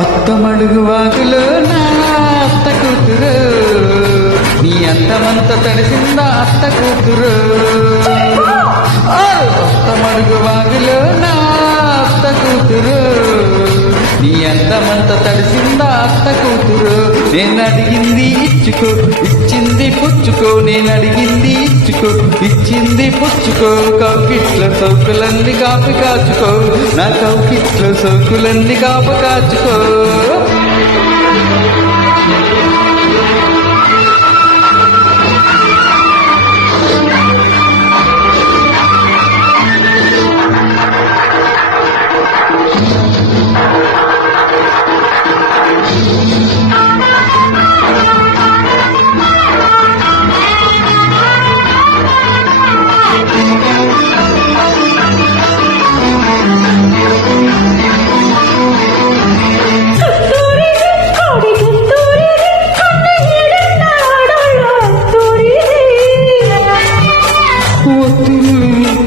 అత్తమడుగు వాగులో నా అత్త కూతురు, నీ అందమంత తడిసిందా అత్త కూతురు. అత్తమడుగు వాగులో నా అత్త కూతురు, నీ అందమంత తడిసిందా అత్త కూతురు. నేను అడిగింది ఇచ్చుకో, ఇచ్చింది పుచ్చుకో, నేను అడిగింది ఇచ్చుకో, ఇచ్చింది పుచ్చుకో. కౌకిట్ల సౌకులన్నీ కాపు కాచుకో, నా కౌకిట్ల సౌకులన్నీ కాపు కాచుకో.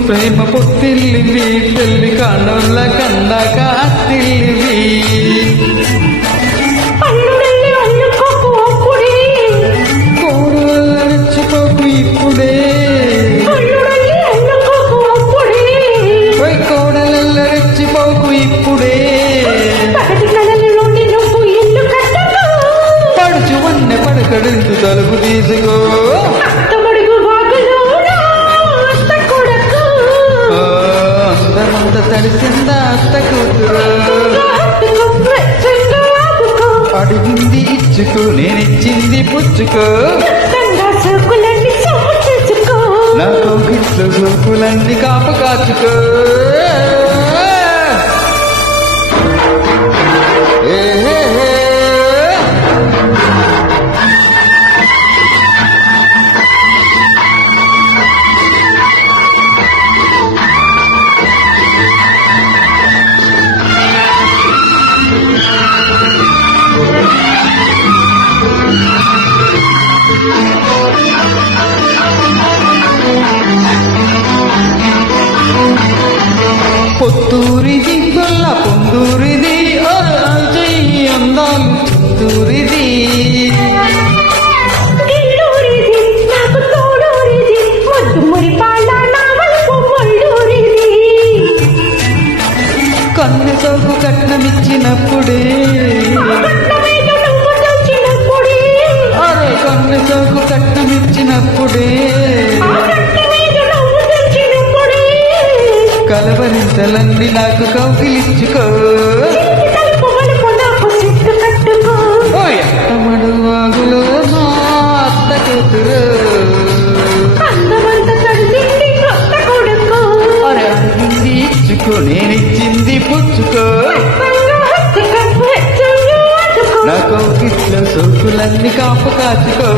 ప్రేమ పొత్తిల్లివి, తెల్లి కన్నుల కందాక అత్తిల్లివి. కోడలచ్చిపోకు ఇప్పుడే, కోడలల్ల రెచ్చిపోకు ఇప్పుడే. పడుచు వన్నె పడకడించు తలుపు తీసుకో. అందమంత తడిసిందా అత్త కూతురు, అడిగింది ఇచ్చుకో, నేనిచ్చింది పుచ్చుకో. నా కౌగిట్లో సోకులన్నీ కాపు కాచుకో. పొత్తూరిది గొల్ల పొందూరిది, అందాలు చిత్తూరిది. కన్నె సోకు కట్నమిచ్చినప్పుడే, అరే కన్నె సోకు కట్నమిచ్చినప్పుడే. కలవరింతలన్నీ నాకు కౌగిలిచ్చుకో. అత్తమడు వాగులో నా అత్త కూతురు, అరే అడిగింది ఇచ్చుకో, నేనిచ్చింది పుచ్చుకో. నా కౌగిట్లో సోకులన్నీ కాపు కాచుకో.